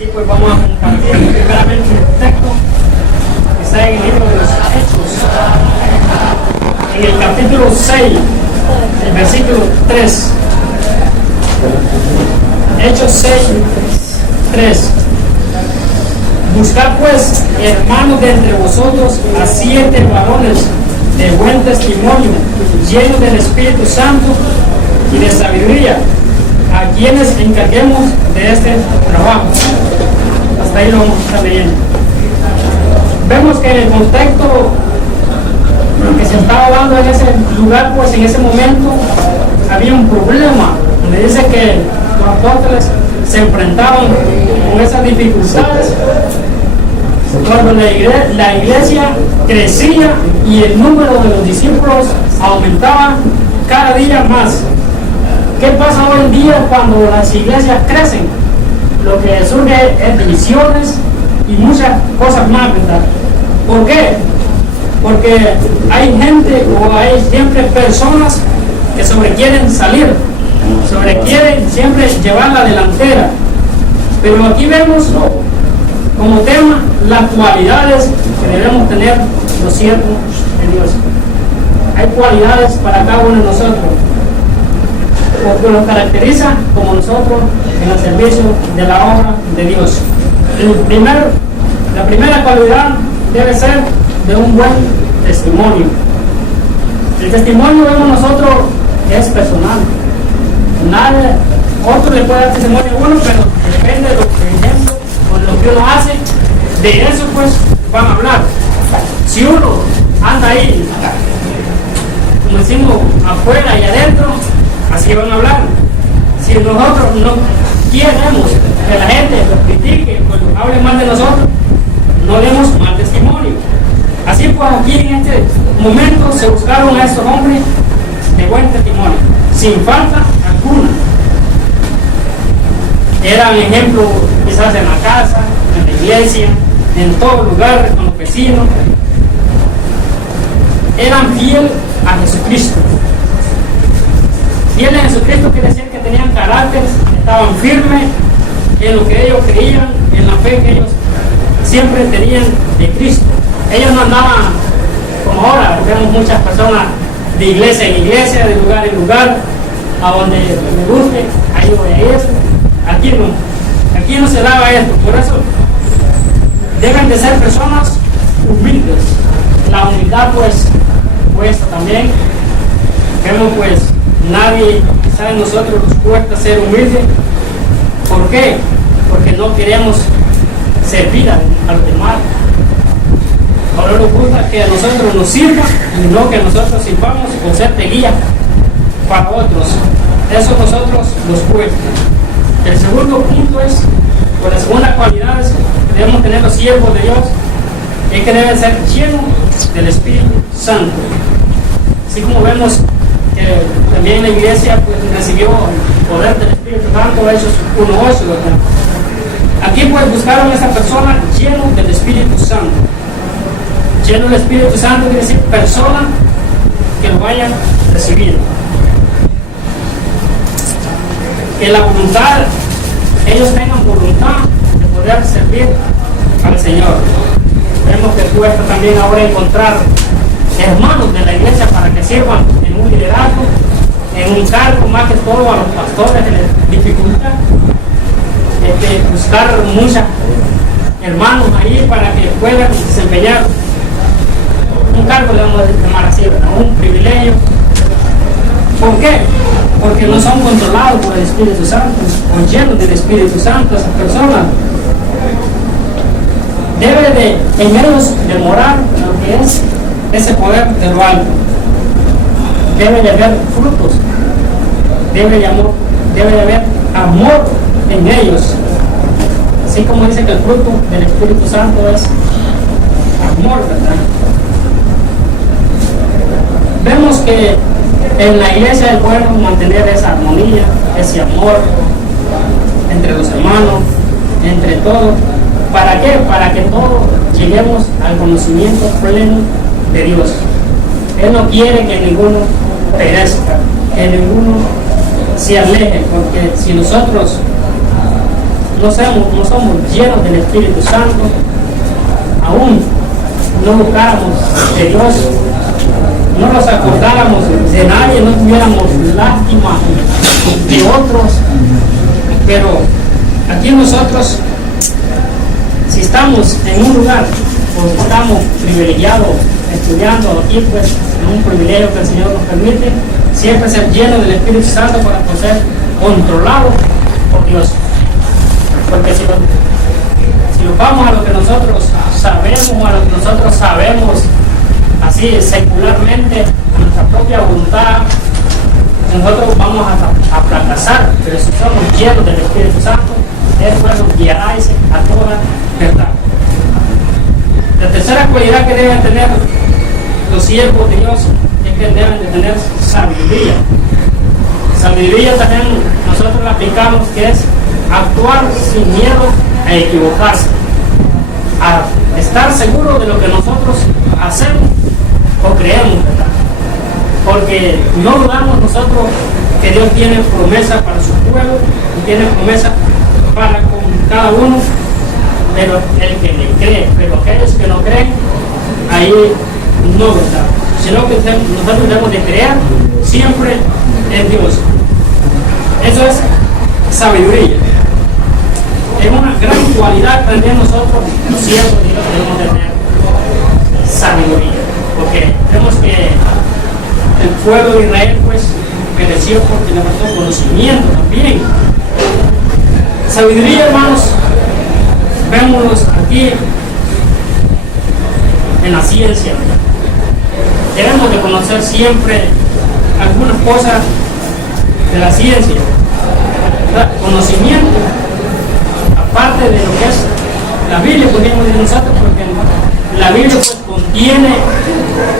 Así pues vamos a compartir primeramente el texto que está en el libro de los Hechos, en el capítulo 6, el versículo 3. Hechos 6, 3. Buscad pues, hermanos, de entre vosotros a 7 varones de buen testimonio, llenos del Espíritu Santo y de sabiduría, a quienes encarguemos de este trabajo. Hasta ahí lo vamos a estar leyendo. Vemos que en el contexto que se estaba dando en ese lugar, pues en ese momento había un problema, donde dice que los apóstoles se enfrentaban con esas dificultades cuando la iglesia crecía y el número de los discípulos aumentaba cada día más. ¿Qué pasa hoy en día cuando las iglesias crecen? Lo que surge es divisiones y muchas cosas más, ¿verdad? ¿Por qué? Porque hay gente o hay siempre personas que quieren salir, quieren siempre llevar la delantera. Pero aquí vemos como tema las cualidades que debemos tener los siervos de Dios. Hay cualidades para cada uno de nosotros, lo que nos caracteriza como nosotros en el servicio de la obra de Dios. La primera cualidad debe ser de un buen testimonio. El testimonio vemos nosotros que es personal. Nadie, otro le puede dar testimonio a uno, pero depende de lo que ejemplo o lo que uno hace, de eso pues van a hablar. Si uno anda ahí, como decimos, afuera y adentro, así van a hablar. Si nosotros no queremos que la gente nos critique o hable mal de nosotros, no demos mal testimonio. Así pues aquí en este momento se buscaron a estos hombres de buen testimonio, sin falta alguna. Eran ejemplos quizás en la casa, en la iglesia, en todo lugar, con los vecinos. Eran fieles a Jesucristo. Fieles a Jesucristo quiere decir que tenían carácter, estaban firmes en lo que ellos creían, en la fe que ellos siempre tenían de Cristo. Ellos no andaban como ahora, vemos muchas personas de iglesia en iglesia, de lugar en lugar, a donde me guste, ahí voy a esto. Aquí no se daba esto, por eso deben de ser personas humildes. La humildad pues cuesta también. Vemos pues nadie sabe nosotros nos cuesta ser humildes. ¿Por qué? Porque no queremos servir a los demás. Ahora nos gusta que a nosotros nos sirva y no que nosotros sirvamos o ser de guía para otros. Eso a nosotros nos cuesta. El segundo punto es, o la segunda cualidad que debemos tener los siervos de Dios, es que deben ser llenos del Espíritu Santo. Así como vemos que también la iglesia pues, recibió el poder del Espíritu Santo, Hechos 1:8, ¿verdad? Aquí pues buscaron a esa persona lleno del Espíritu Santo. Lleno del Espíritu Santo quiere decir persona que lo vayan recibiendo. Que la voluntad, ellos tengan voluntad de poder servir al Señor. Vemos que cuesta también ahora encontrar hermanos de la iglesia para que sirvan en un liderazgo, en un cargo, más que todo a los pastores que les dificulta buscar muchos hermanos ahí para que puedan desempeñar un cargo, le vamos a llamar así, un privilegio. ¿Por qué? Porque no son controlados por el Espíritu Santo o llenos del Espíritu Santo esas personas. Debe de en ellos demorar lo que es ese poder de lo alto. Debe de haber frutos, debe de haber amor en ellos. Así como dice que el fruto del Espíritu Santo es amor, ¿verdad? Vemos que en la iglesia es bueno mantener esa armonía, ese amor entre los hermanos, entre todos. ¿Para qué? Para que todos lleguemos al conocimiento pleno de Dios. Él no quiere que ninguno perezca, que ninguno se aleje, porque si nosotros no somos llenos del Espíritu Santo, aún no buscáramos de Dios, no nos acordáramos de nadie, no tuviéramos lástima de otros, pero aquí nosotros, si estamos en un lugar, pues estamos privilegiados estudiando aquí, pues es un privilegio que el Señor nos permite siempre ser llenos del Espíritu Santo para poder ser controlados por Dios. Porque si nos vamos a lo que nosotros sabemos, así secularmente, a nuestra propia voluntad, nosotros vamos a fracasar. Pero si somos llenos del Espíritu Santo, Él nos guiará a toda verdad. La tercera cualidad que deben tener los siervos de Dios es que deben de tener sabiduría. Sabiduría también nosotros la aplicamos, que es actuar sin miedo a equivocarse, a estar seguro de lo que nosotros hacemos o creemos, ¿verdad? Porque no dudamos nosotros que Dios tiene promesa para su pueblo y tiene promesa para con cada uno, pero el que le cree. Pero aquellos que no creen, ahí no, ¿verdad? Sino que nosotros debemos de creer siempre en Dios. Eso es sabiduría. Es una gran cualidad también nosotros, los siervos de Dios, debemos tener sabiduría. Porque vemos que el pueblo de Israel pues pereció porque le faltó conocimiento también. Sabiduría, hermanos, vémonos aquí en la ciencia. Debemos de conocer siempre algunas cosas de la ciencia, ¿verdad? Conocimiento, aparte de lo que es la Biblia, podríamos decir nosotros, porque la Biblia pues contiene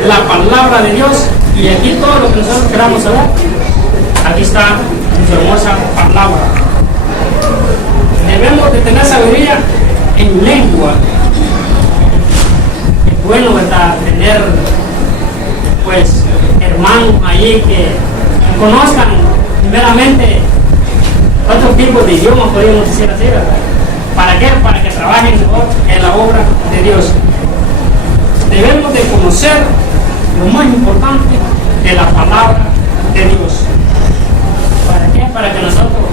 la palabra de Dios, y aquí todo lo que nosotros queramos saber, aquí está su hermosa palabra. Debemos de tener sabiduría en lengua. Es bueno, ¿verdad?, tener pues hermanos ahí que conozcan primeramente otros tipos de idiomas, podríamos decir así, ¿verdad? ¿Para qué? Para que trabajen mejor en la obra de Dios. Debemos de conocer lo más importante de la palabra de Dios. ¿Para qué? Para que nosotros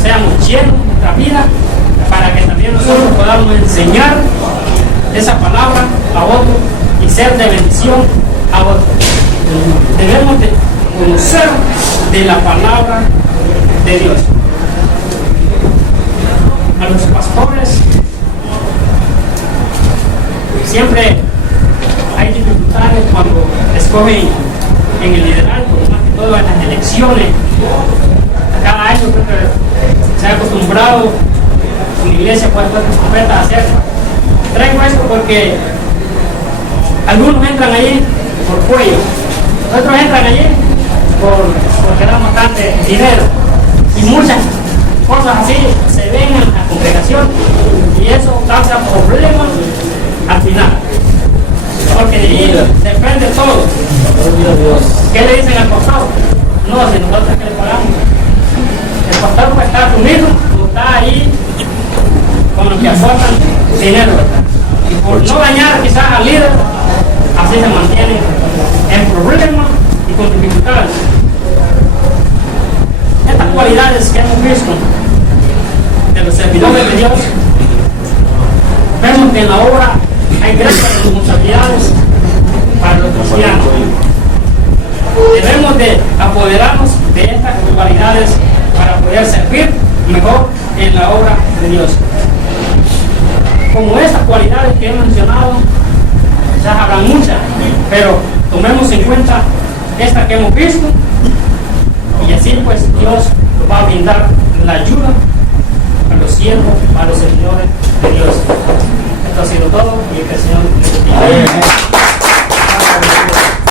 seamos llenos de nuestra vida, para que también nosotros podamos enseñar esa palabra a otros y ser de bendición a otros. Debemos de conocer de la palabra de Dios. A los pastores siempre hay dificultades cuando escogen en el liderazgo, más que todo en las elecciones. Cada año creo que se ha acostumbrado en la iglesia, pues, a hacer. Traigo esto porque algunos entran allí por cuello, otros entran allí porque dan bastante dinero, y muchas cosas así se ven en la congregación, y eso causa problemas al final, porque de ahí depende todo. ¿Qué le dicen al pastor? No, si nosotros que le pagamos. El pastor pues está unido, no está ahí con los que aportan dinero, ¿verdad? Y por no dañar quizás al líder, así se mantiene en problemas y con dificultades. Estas cualidades que hemos visto de los servidores de Dios, vemos que en la obra hay grandes responsabilidades para los cristianos. Debemos de apoderarnos de estas cualidades para poder servir mejor en la obra de Dios. Como estas cualidades que he mencionado, quizás habrán muchas, pero tomemos en cuenta estas que hemos visto, y así pues Dios nos va a brindar la ayuda a los siervos, a los servidores de Dios. Esto ha sido todo, y que el Señor les bendiga.